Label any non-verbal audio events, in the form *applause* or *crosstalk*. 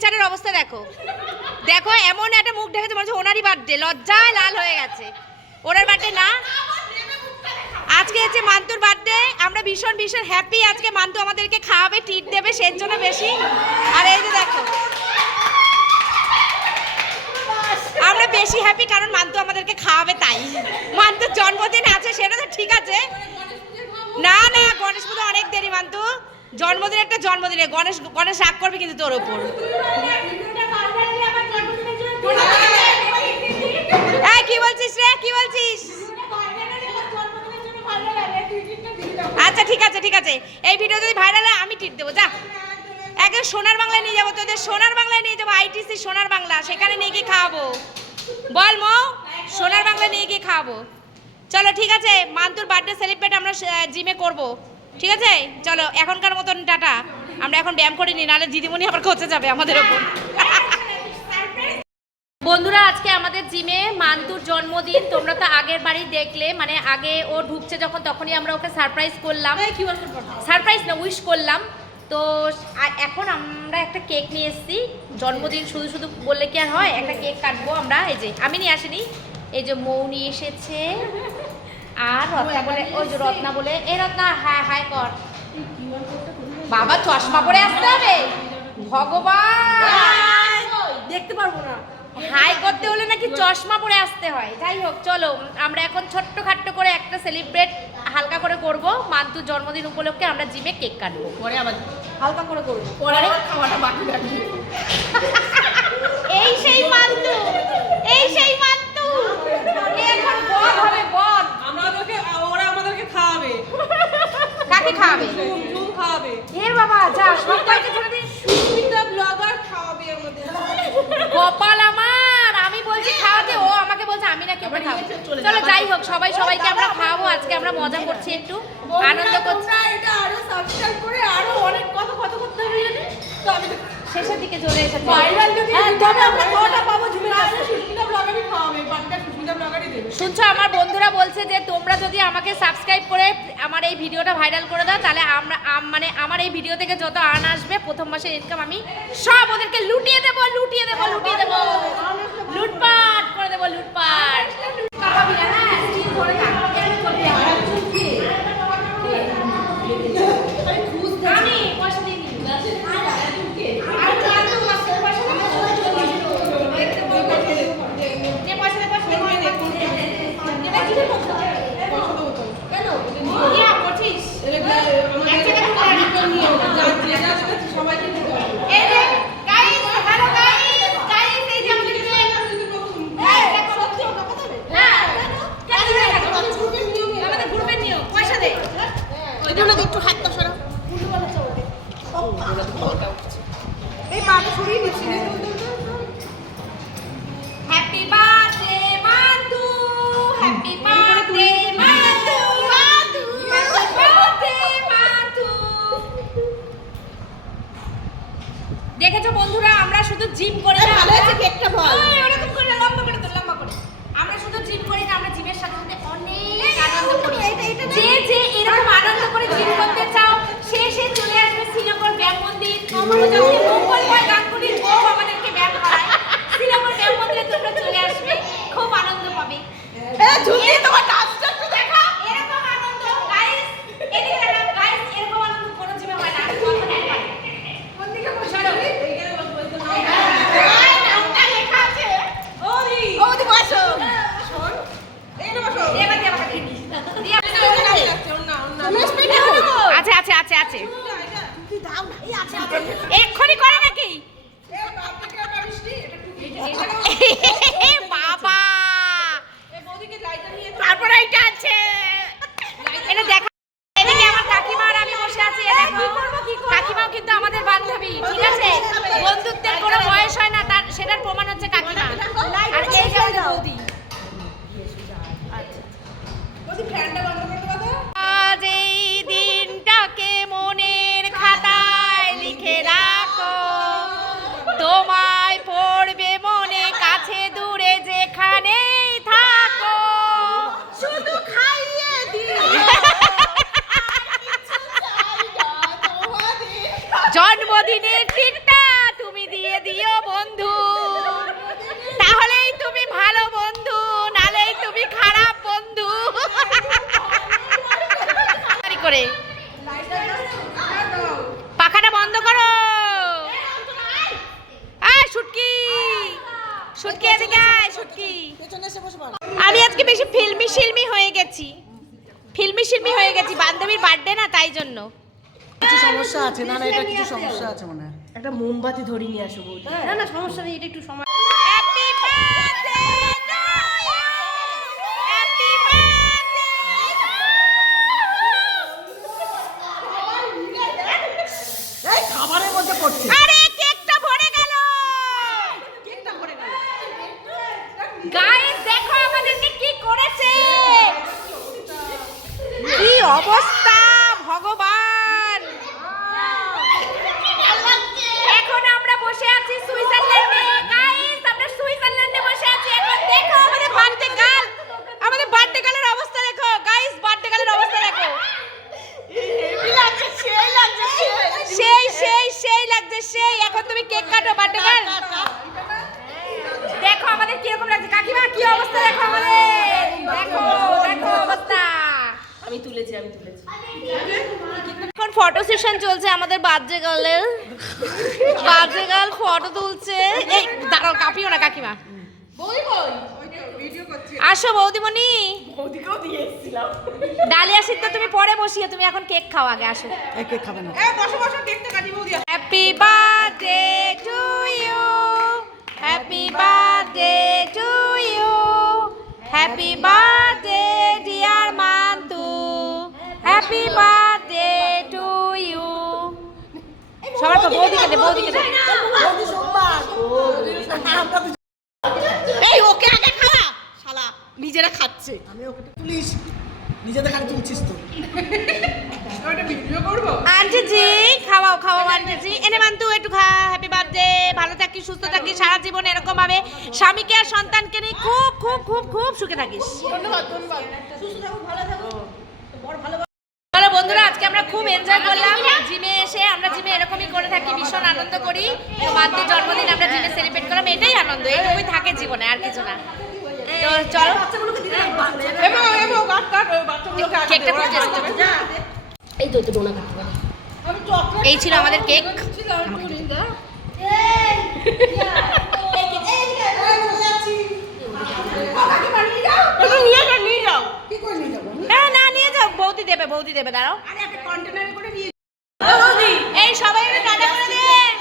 টিচারের অবস্থা দেখো। দেখো, এমন একটা মুখ দেখেছে, মনে হচ্ছে ওনারই বার্থডে লজ্জায় লাল হয়ে গেছে। ওনার বার্থডে না? আজকে হচ্ছে মান্তুর বার্থডে আমরা ভীষণ ভীষণ হ্যাপি আজকে মান্তু আমাদেরকে খাওয়াবে ট্রিট দেবে, সের জন্য বেশি। আর এই যে দেখো, আমরা বেশি হ্যাপি কারণ মান্তু আমাদেরকে খাওয়াবে তাই। মান্তুর জন্মদিন আছে, সেটা তো ঠিক আছে। না না, গণেশ পুজো অনেক দেরি, মান্তু। জন্মদিন একটা জন্মদিনে গণেশ গণেশ রাগ করবে কিন্তু তোর ওপর এই, কি বলছিস রে? কি বলছিস? আচ্ছা ঠিক আছে ঠিক আছে। এই ভিডিও যদি ভাইরাল হয়, আমি টিপ দেবো, যা। একদম সোনার বাংলায় নিয়ে যাব, তোদের সোনার বাংলায় নিয়ে যাব আইটিসি সোনার বাংলা। সেখানে নিয়ে গিয়ে খাওয়াবো। বল, মো, সোনার বাংলায় নিয়ে গিয়ে খাওয়াবো। চলো, ঠিক আছে, মান্তুর বার্থডে সেলিব্রেট আমরা জিমে করব। ঠিক আছে? চলো এখনকার মতন টাটা। আমরা এখন ব্যায়াম করিনি নাহলে দিদিমণি আবার খোঁজে যাবে আমাদের ওপর। বন্ধুরা আজকে আমাদের জিমে মান্তুর জন্মদিন। তোমরা তো আগের বাড়ি দেখলে মানে আগে ও ঢুকছে যখন তখনই আমরা ওকে সারপ্রাইজ করলাম। সারপ্রাইজ না উইশ করলাম। তো এখন আমরা একটা কেক নিয়ে এসেছি। জন্মদিন শুধু শুধু বললে কি আর হয়? একটা কেক কাটবো আমরা। এই যে আমি নিয়ে আসিনি। এই যে মৌ নিয়ে এসেছে। আর রত্না বলে ওই যে রত্না বলে এই রত্না হ্যাঁ হাই কর। বাবা চশমা পরে আসতে হবে? ভগবান! দেখতে পারব না। হাই করতে হলে নাকি চশমা পরে আসতে হয়। যাই হোক চলো আমরা এখন ছোট্ট খাট্ট করে একটা সেলিব্রেট হালকা করে করব। মান্তুর জন্মদিন উপলক্ষে আমরা জিমে কেক কাটবো। পরে আবার হালকা করে করব। পরে খাওয়াটা বাকি রাখবি। *laughs* এই সেই মান্তু এই সেই মান্তু এ এখন বদ হবে বদ আমাদেরকে ওরা আমাদেরকে খাওয়াবে কাকে খাওয়াবে ঝুম ঝুম খাওয়াবে হে বাবা যা সবাইকে ছেড়ে দিন সুস্মিতা ব্লগার খাওয়াবে আমাদের কপাল আমার আমি বলছি খাওয়াতে ও আমাকে খাব চলে চলো যাই হোক সবাই সবাইকে আমরা খাওয়াবো আজকে আমরা মজা করছি একটু আনন্দ করছি এটা আরও সাবস্ক্রাইব করে আরও অনেক কথা কথা করতে হবে জানি তো আমি শেষের দিকে চলে এসেছে ভাইরাল যদি হ্যাঁ, তবে আমরা কটা পাবো ঝুমে সুস্মিতা ব্লগারই খাওয়াবে বাকিটা সুস্মিতা ব্লগারই দেবে শুনছো আমার বন্ধুরা বলছে যে তোমরা যদি আমাকে সাবস্ক্রাইব করে আমার এই ভিডিওটা ভাইরাল করে দাও তাহলে আমরা মানে আমার এই ভিডিও থেকে যত আর্ন আসবে প্রথম মাসের ইনকাম আমি সব ওদেরকে লুটিয়ে দেবো লুটিয়ে দেবো লুটিয়ে দেবো লুটপাট ไม่ต้องมาเลยค่ะแยกเป็นคนเดียวแล้วทุกที่ এই সরিয়ে নিচ্ছি! দেখেছ বন্ধুরা আমরা শুধু জিম করি না ভালো আছে কেকটা বল। ওই, করে লম্বা করে তো লম্বা করে। আমরা শুধু জিম করি না আমরা জিমের সাথে সাথে অনেক আনন্দ করি। যে যে এরকম আনন্দ করে জিম করতে চাও সে সে চলে আসবে মন্দির হচ্ছে কাকিমা। আর এই যে বৌদি। আচ্ছা বৌদি ফ্যানটা আমি আজকে বেশি ফিল্মি শিল্মি হয়ে গেছি। ফিল্মি শিল্মি হয়ে গেছি বান্ধবীর বার্থডে না তাই জন্য। কিছু সমস্যা আছে? না না এটা কিছু সমস্যা আছে মনে হয়। একটা মোমবাতি ধরে নিয়ে আসব না না সমস্যা নেই এটা একটু সময় happy birthday to you happy birthday এই খাবারের মধ্যে করছে আরে কেকটা ভরে গেল কেকটা ভরে গেল গাইস দেখো আমাদেরকে কি করেছে কি অবস্থা ভগবান এখন আমরা বসে আছি সুইজারল্যান্ডে গাইস আমরা সুইজারল্যান্ডে বসে আছি এখন দেখো আমাদের বার্থডে গার্ল আমাদের বার্থডে গার্লের অবস্থা দেখো গাইস বার্থডে গার্লের অবস্থা দেখো সেই সেই সেই লাগছে সেই এখন তুমি কেক কাটো বার্থডে গার্ল দেখো আমাদের কীরকম লাগছে কাকিমা কি অবস্থা দেখো আমাদের দেখো দেখো অবস্থা আমি তুলেছি। এখন ফটো সেশন চলছে আমাদের বার্থডে গার্লের বার্থডে গার্ল ফটো তুলছে। এই দাঁড়াও কাঁপিও না কাকিমা। আসো বৌদিমণি। বৌদিকেও দিয়ে এসেছিলাম। ডালিয়া সিদ্ধ তুমি পরে বসিয়ে তুমি এখন কেক খাও আগে আসো। কেক খাবে না। এ বসো বসো কেকটা কাটি বৌদি happy birthday to you happy birthday to you happy birthday happy birthday to you সবার পর বৌদিকে দে বৌদিকে দে এই ওকে আগে খাওয়া। শালা নিজেরা খাচ্ছে। আমি ওকে তো তুলিস। নিজেদের খালি তুলছিস তো। ওটা ভিডিও করব আন্টি জি খাওয়াও খাওয়াও আন্টি জি এনে মান্তু একটু খা হ্যাপি বার্থডে ভালো থাকিস সুস্থ থাকিস সারা জীবন এরকম ভাবে স্বামীকে আর সন্তানকে নিয়ে খুব খুব খুব খুব সুখে থাকিস। ধন্যবাদ ধন্যবাদ। সুস্থ থাকো ভালো থাকো বড় ভালো চলো বন্ধুরা আজকে আমরা খুব এনজয় করলাম জিমে এসে আমরা জিমে এরকমই করে থাকি ভীষণ আনন্দ করি তো জন্মদিন আমরা জিমে সেলিব্রেট করলাম এটাই আনন্দ এইটুকুই থাকে জীবনে আর কিছু না চলো এই ছিল আমাদের কেক এটা নিয়ে যাও নিয়ে যাও কি করে নিয়ে যাব না না নিয়ে যাও বৌদি দেবে বৌদি দেবে দাঁড়াও। এই সবাই টাটা করে দে।